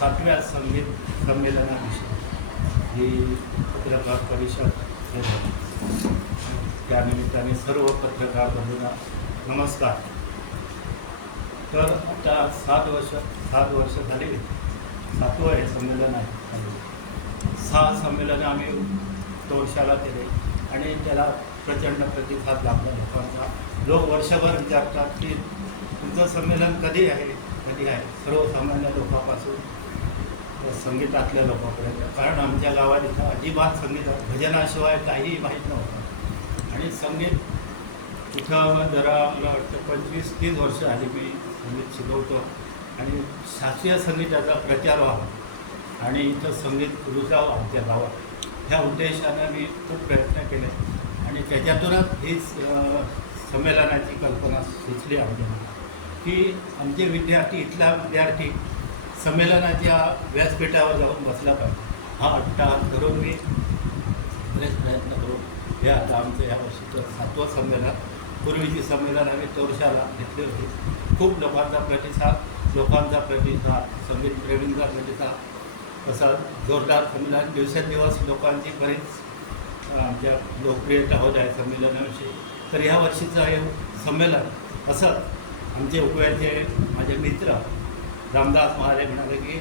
7व्या संगीत संमेलनाविषयी ही पत्रकार परिषद आहे. त्यानिमित्ताने सर्व पत्रकार बंधूंना नमस्कार. तर आता 7 वर्ष झाली. 7वं हे संमेलन आहे. 6 संमेलनं आम्ही तोरशाला केले आणि त्याला प्रचंड प्रतिसाद लाभला लोकांचा. लोक वर्षभर विचारतात की तुमचं संमेलन कधी आहे. सर्वसामान्य लोकांपासून संगीतातल्या लोकांपर्यंत. कारण आमच्या गावात इथं अजिबात संगीत भजनाशिवाय काहीही माहीत नव्हतं. आणि संगीत इथं जरा मला वाटतं 25-30 वर्ष आली मी संगीत शिकवतो आणि शास्त्रीय संगीताचा प्रचार व्हावा आणि इथं संगीत रुजावं आमच्या गावात, ह्या उद्देशानं मी खूप प्रयत्न केले आणि त्याच्यातूनच ही संमेलनाची कल्पना सुचली आमच्या की आमचे विद्यार्थी, इथला विद्यार्थी संमेलनाच्या व्यासपीठावर जाऊन बसला पाहिजे. हा अट्टाहास धरून मी बरेच प्रयत्न करून हे आता आमचं या वर्षीचं 7वं संमेलन. पूर्वीची संमेलन आम्ही तोरशाला घेतली होती. खूप लोकांचा प्रतिसाद, संगीतप्रेमींचा प्रतिसाद असा जोरदार संमेलन. दिवसेंदिवस लोकांची बरीच आमच्या लोकप्रियता होत आहे संमेलनाविषयी. तर ह्या वर्षीचं हे संमेलन असं आमचे उपव्याचे माझे मित्र रामदास महाले म्हणाले की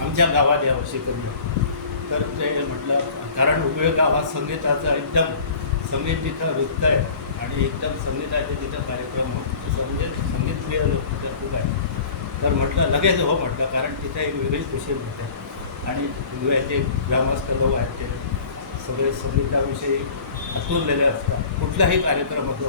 आमच्या गावात यावर्षी करू. तर ते म्हटलं कारण उपयोग गावात संगीताचा एकदम संगीत तिथं रुजतं आहे आणि एकदम संगीताचे तिथं कार्यक्रम होतो. म्हणजे संगीतप्रिय लोक तिथं खूप आहे. तर म्हटलं लगेच हो म्हटलं, कारण तिथं एक वेगळी खुशी मिळते आणि उपव्याचे ग्रामस्थ लोक आहेत ते सगळे संगीताविषयी आतुरलेले असतात. कुठलाही कार्यक्रम होतो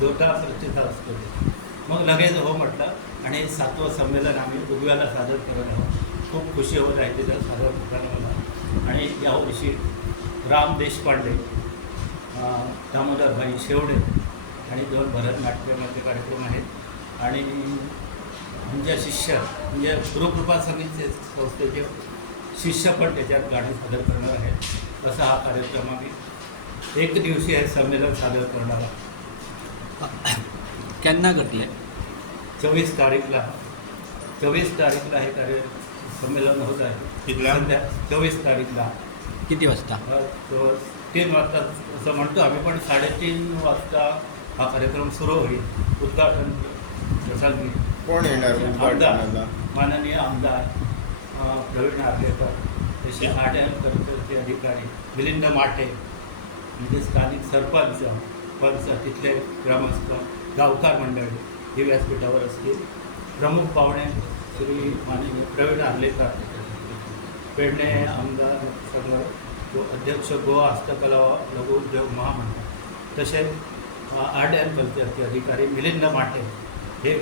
जोरदार प्रतिसाद असतो ते. मग लगेच हो म्हटलं आणि 7वं संमेलन आम्ही उगव्याला सादर करत आहोत. खूप खुशी होत आहे तिथं सादर करताना मला. आणि यावर्षी राम देशपांडे, दामोदरभाई शेवडे आणि 2 भरतनाट्यमाचे कार्यक्रम आहेत. आणि आमच्या शिष्य म्हणजे गुरुकृपा संगीत संस्थेचे शिष्य पण त्याच्यात गाणी सादर करणार आहेत. असा हा कार्यक्रम आम्ही 1 दिवसीय हे संमेलन सादर करणार आहोत. केन्ना करतले? 24 तारीखला हे संमेलन होत आहे. 24 तारीखला किती वाजता? 3 वाजता असं म्हणतो आम्ही, पण 3:30 वाजता हा कार्यक्रम सुरू होईल. उद्घाटन प्रसंगी कोण येणार उद्घाटनाला? माननीय आमदार प्रवीण आर्लेकर, तसे आड्याचे अधिकारी मिलिंद माटे, म्हणजे स्थानिक सरपंच, तिथले ग्रामस्थ, गावकार मंडळी ही व्यासपीठावर असतील. प्रमुख पाहुणे श्री माननीय प्रवीण आर्लेकर, पेडणे आमदार सगळं अध्यक्ष गोवा हस्तकला लघु उद्योग महामंडळ, तसेच आर्ट अँड कल्चरचे अधिकारी मिलिंद माटे हे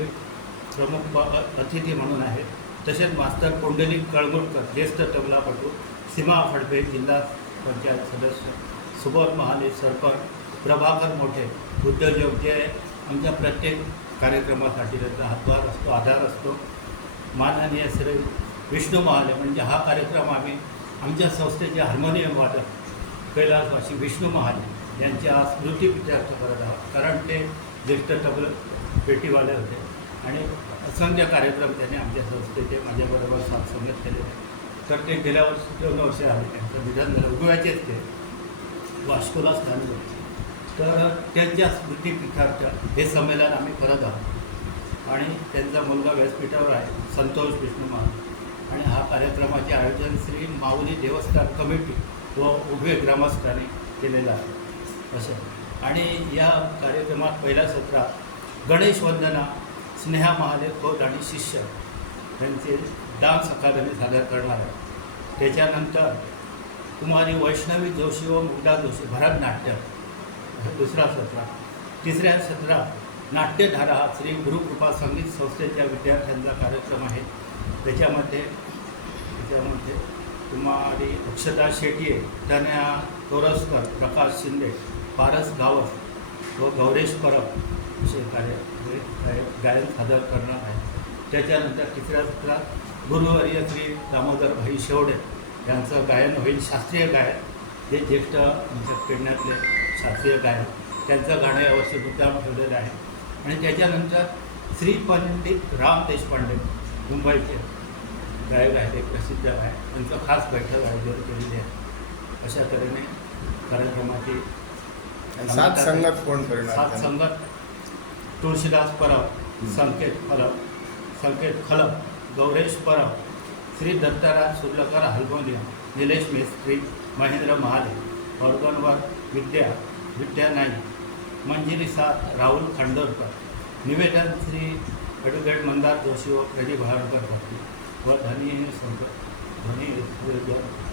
प्रमुख अतिथी म्हणून आहेत. तसेच मास्तर पुंडलिक कळगुटकर, ज्येष्ठ तबलापटू, सीमा फडपे जिल्हा पंचायत सदस्य, सुबोध महाले सरपंच, प्रभाकर मोठे उद्योजक, जे आमच्या प्रत्येक कार्यक्रमासाठी त्याचा हातभार असतो, आधार असतो. माननीय श्री विष्णू महाले, म्हणजे हा कार्यक्रम आम्ही आमच्या संस्थेचे हार्मोनियम वादक कैलासवासी विष्णू महाले यांच्या स्मृतीप्रित्यर्थ करत आहोत. कारण ते ज्येष्ठ पेटीवाले होते आणि असंख्य कार्यक्रम त्यांनी आमच्या संस्थेचे माझ्याबरोबर साथसंगत केले. तर ते गेल्या वर्षी 2 वर्षे आले, त्यांचं निधन झालं. उगव्याचेच ते वास्कोला स्थानिक होते. तर त्यांच्या स्मृतीपीठार्थ हे संमेलन आम्ही करत आहोत आणि त्यांचा मुलगा व्यासपीठावर आहे, संतोष विष्णू महाले. आणि हा कार्यक्रमाचे आयोजन श्री माऊली देवस्थान कमिटी व उभे ग्रामस्थांनी केलेलं आहे असं. आणि या कार्यक्रमात पहिल्या सत्रात गणेश वंदना स्नेहा महाले खोत आणि शिष्य यांचे डान्स अकादमी सादर करणार आहे. त्याच्यानंतर कुमारी वैष्णवी जोशी व मुग्धा जोशी भरतनाट्य हे 2रा सत्र. 3ऱ्या सत्रात नाट्यधारा श्री गुरुकृपा संगीत संस्थेच्या विद्यार्थ्यांचा कार्यक्रम आहे. त्याच्यामध्ये कुमारी अक्षता शेट्ये, तनया तोरसकर, प्रकाश शिंदे, पारस गावस व गौरेश परब असे गायन सादर करणार आहे. त्याच्यानंतर 3ऱ्या सत्रात गुरुवर्य श्री दामोदरभाई शेवडे यांचं गायन होईल, शास्त्रीय गायन. जे ज्येष्ठ आमच्या पेडण्यातले शास्त्रीय गायक, त्यांचं गाणं यावर्षी मुद्दाम ठेवलेलं आहे. आणि त्याच्यानंतर श्री पंडित राम देशपांडे मुंबईचे, गायक आहेत एक प्रसिद्ध आहे त्यांचं खास बैठक आयोजित केलेली आहे. अशा तऱ्हेने कार्यक्रमाची आणि सात संगत कोण करणार सात त्यांना? संगत तुळशीदास परब, संकेत खलप, गौरेश परब, श्री दत्तराज सुर्लकर हार्मोनियम, निलेश मिस्त्री, महेंद्र महाले, ऑर्गनवर विद्या नाईक, मंजिरीसा राहुल खंडोरकर, निवेदन श्री ॲडव्होकेट मंदार जोशी व प्रदीप भारकर भरती व ध्वनी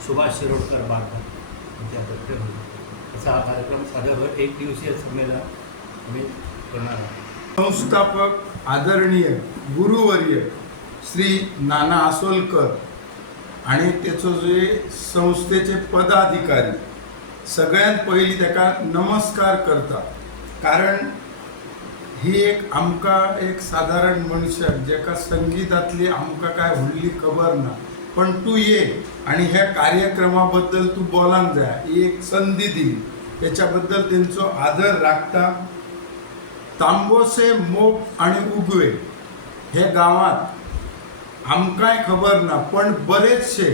सुभाष शिरोडकर बारकर यांच्यातर्फे होईल. असा हा कार्यक्रम सादर होईल. 1 दिवसीय संमेलन आम्ही करणार आहोत. संस्थापक आदरणीय गुरुवर्य श्री नाना आसोलकर आणि त्याचो जे संस्थेचे पदाधिकारी सगळ्यांत पहिली ताका नमस्कार करता. कारण ही एक आमकां एक साधारण मनशाक जेका संगीतातली आमकां काय व्हडली खबर ना, पण तू ये आणि ह्या कार्यक्रमाबद्दल तू बोलांक जाय ही एक संधी दिली. त्याच्याबद्दल त्यांचो आदर राखता. तांबोसे, मोप आणि उगवे हे गावात आमकांय खबर ना, पण बरेचसे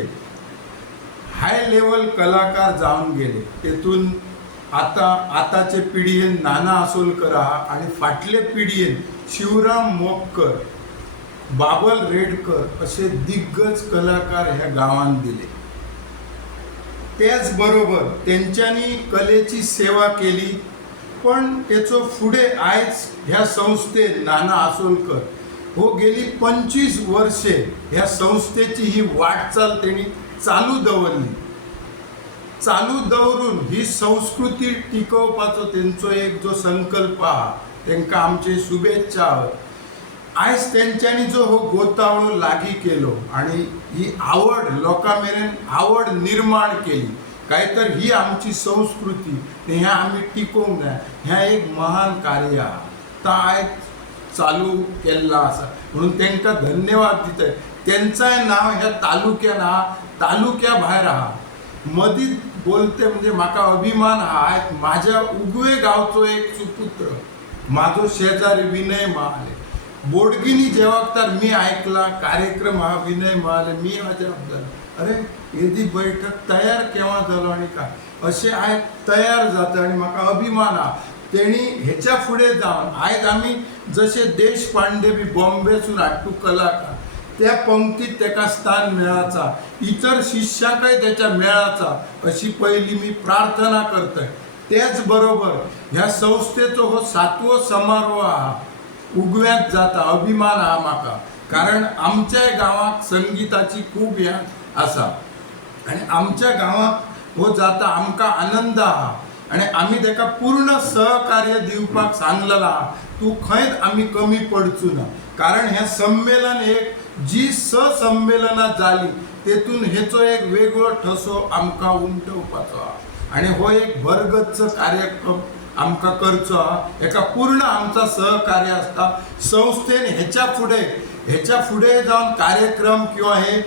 हाय लेवल कलाकार जाऊन गेले. तेतून आताचे पिढयेन नाना आसोलकर आहा आणि फाटले पिढयेन शिवराम मोपकर, बाबल रेडकर असे दिग्गज कलाकार ह्या गावान दिले. त्याच बरोबर त्यांच्यानी कलेची सेवा केली. पण त्याचो फुडे आयज ह्या संस्थेत नाना आसोलकर हो गेली 25 वर्षे ह्या संस्थेची ही वाटचाल त्यांनी चालू दवरून ही संस्कृती टिकवपाचो त्यांचो एक जो संकल्प आहा तांकां आमचे शुभेच्छा. आयज तेंच्यांनी जो हो गोतावळो लागीं केलो आणि ही आवड लोकां मेरेन आवड निर्माण केली. काय तर ही आमची संस्कृती ह्या आमी टिकोवंक जाय. ह्या एक महान कार्य आहा ता आयज चालू केल्लो आसा म्हणून तांकां धन्यवाद दिताय. त्यांचाय नाव ह्या तालुक्यान आहा, तालुक्या भायर आहा. मदींच बोलते म्हणजे म्हाका अभिमान आहा. माझ्या उगवे गांवचो एक सुपुत्र माझो शेजारी विनय महाले बोडगिनी जेव्हा मी ऐकला कार्यक्रम हा विनय महाले मी अजाप झालो. अरे येदी बैठक तयार केव्हा झालो आणि काय असे आयज तयार जाता आणि म्हाका अभिमान आहा. तेणी हेच्या फुडें जावन आयज आमी जशे देशपांडे बी बॉम्बेसून हाडटू कलाकार त्या पंक्तीत ताका स्थान मेळाचा, इतर शिष्यांकय त्याच्या मेळाचा अशी पहिली मी प्रार्थना करतय. त्याच बरोबर ह्या संस्थेचो हो 7वो समारोह आहा उगव्यात जाता. अभिमान आहा म्हाका. कारण आमच्या गावात संगीताची खूब याद आसा आणि आमच्या गावात हो जाता आमकां आनंद आहा आणि आमी ताका पूर्ण सहकार्य दिवपाक सांगलेला आहा. तू खंयच आमी कमी पडचू ना. कारण हे संमेलन एक जी संमेलनां जाली तेतून हेचो एक वेगळो ठसो आमकां उमटोवपाचो आहा आणि हो एक भरगच्च कार्यक्रम आमकां करचो आहा. हेका पूर्ण आमचा सहकार्य आसता. संस्थेन हेच्या फुडें जावन कार्यक्रम किंवा हे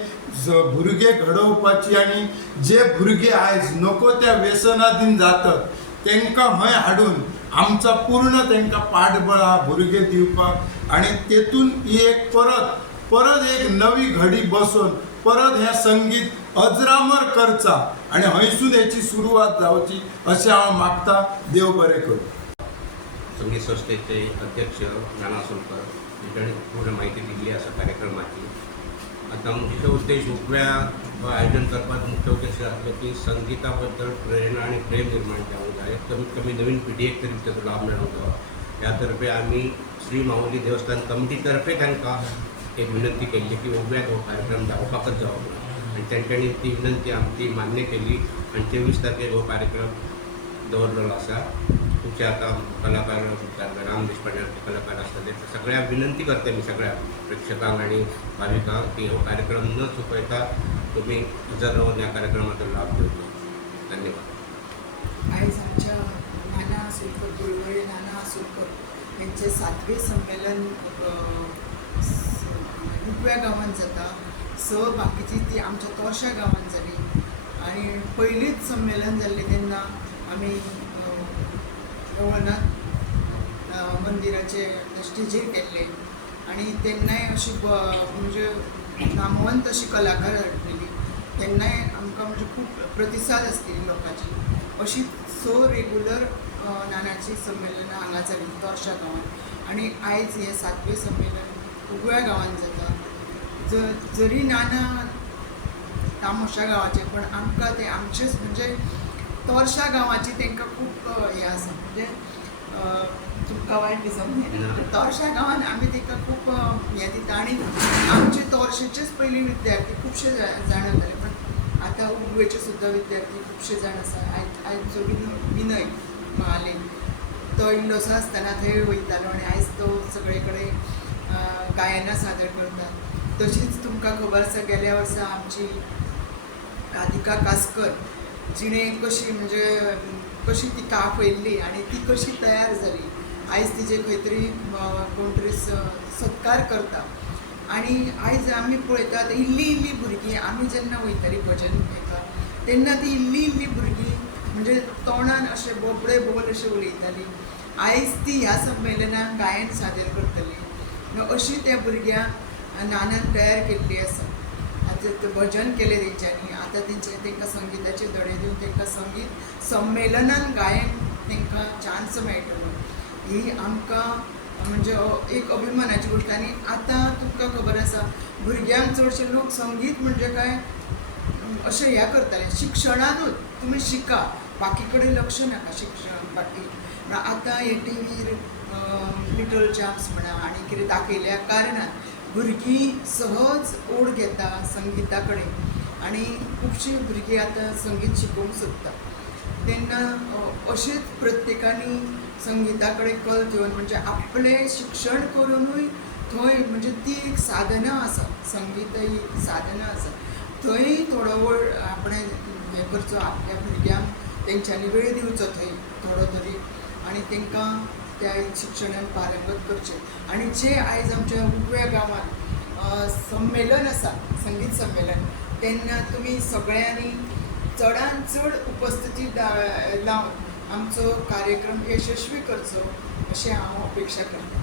भुरगे घडोवपाची आणि जे भुरगे आयज नको त्या व्यसनाधीन जातात तांकां हय हाडून आमचा पूर्ण तांकां पाठबळ आहा भुरगे दिवपाक आणि तेतून ही एक परत एक नवी घडी बसून परत हे संगीत अजरामर करचा आणि हयसून याची सुरुवात जावची अशें हांव मागता. देव बरें करूं. संगीत संस्थेचे अध्यक्ष नाना आसोलकर हांणी पूर्ण माहिती दिली आसा कार्यक्रमाची. आता मुख्य उद्देश उगव्या आयोजन करपाचो मुख्य उद्देश आसलो की संगीता बद्दल प्रेरणा आणि प्रेम निर्माण जावंक जाय. कमीत कमी नवीन पिढयेक तरी ताचो लाभ मेळोंक जाय. ह्या तर्फे आमी श्री माऊली देवस्थान कमिटी तर्फे तांकां एक विनंती केल्ली की उगव्याक हो कार्यक्रम जावपाकच जावप ना आणि तांच्यांनी ती विनंती आमची मान्य केली आणि 23 तारखेक हो कार्यक्रम दवरलेलो आसा. तुमचे आता कलाकार राम देशपांडे कलाकार आसता ते सगळ्या विनंती करते मी सगळ्या प्रेक्षकांक आणि भाविकांक की हो कार्यक्रम न चुकयता तुम्ही हजर राहून ह्या कार्यक्रमाचो लाभ घेवचो. धन्यवाद. आयज आमच्या नाना आसोलकर गुरुवर्य नाना आसोलकर यांचे 7वे संमेलन उगव्या गांवांत जाता. बाकीची ती आमच्या तोरशा गांवांत जाली आणि पयलींच संमेलन जाल्लें तेन्ना आमी भवनाथ मंदिराचे स्टेजीर केल्ले आणि तेन्नाय अशी म्हणजे नामवंत अशी कलाकार हाडलेली तेन्नाय आमकां म्हणजे खूब प्रतिसाद आसलेली लोकांची. अशी 6 रेगुलर नानाची संमेलनां हांगा जाली तोर्शा गांवांत आनी आयज हें 7वें संमेलन उगव्या गांवांत जाता. जरी नाना तामोशा गांवाचे पण आमकां ते आमचेच म्हणजे तोर्शा गांवाची तांकां खूब हें आसा म्हणजे तुमकां वायट दिसना तोर्शा गांवांत आमी ताका खूब हें दिता आनी आमचे तोर्शेचेच पयलीं विद्यार्थी खुबशे जाण जाताले पण आतां उगवेचे सुद्दां विद्यार्थी खुबशे जाण आसा. आयज जो विनय महाले तो इल्लोसो आसतना थंय वयतालो आनी आयज तो सगळे कडेन गायनां सादर करता. तशीच तुमकां खबर आसा गेल्या वर्सा आमची राधिका कासकर जिणें कशी म्हणजे कशी ती आपयल्ली आनी ती कशी तयार जाली. आयज तिजे खंय तरी कोण तरी सत्कार करता आनी आयज आमी पळयतात इल्ली भुरगीं आमी जेन्ना वयतालीं भजन हेका तेन्ना ती इल्ली भुरगीं म्हणजे तोंडान अशे बोबडे बोल अशे उलयतालीं. आयज ती ह्या संमेलनाक गायन सादर करतली. अशी त्या भुरग्यांक नानान तयार केल्ली आसा. आतां भजन केलें तेंच्यांनी आतां तांकां संगिताचे धडे दिवन तांकां संगीत संमेलनान गायन तांकां चान्स मेळटलो. ही आमकां म्हणजे एक अभिमानाची गोश्ट. आनी आतां तुमकां खबर आसा भुरग्यांक चडशे लोक संगीत म्हणजे काय अशें हें करताले शिक्षणानूच तुमी शिका बाकी कडेन लक्ष नाका शिक्षण बाकी. आतां हे टीव्हीर लिटल चॅम्प्स म्हणा आनी कितें दाखयल्या कारणान भुरगीं सहज ओड घेता संगिता कडेन आनी खुबशीं भुरगीं आतां संगीत शिकोवंक सोदता. तेन्ना अशेंच प्रत्येकानी संगिता कडेन कल घेवन म्हणजे आपलें शिक्षण करुनूय थंय म्हणजे ती एक साधना आसा. संगीत ही साधना आसा. थंय थोडो वेळ आपणें हें करचो आपल्या भुरग्यांक तेंच्यांनी वेळ दिवचो थंय थोडो तरी आनी तांकां त्या शिक्षणान पारंगत करचें. आनी जे आयज आमच्या उगव्या गांवांत संमेलन आसा संगीत संमेलन तेन्ना तुमी सगळ्यांनी चडांत चड उपस्थिती लावन आमचो कार्यक्रम यशस्वी करचो अशें हांव अपेक्षा करतां.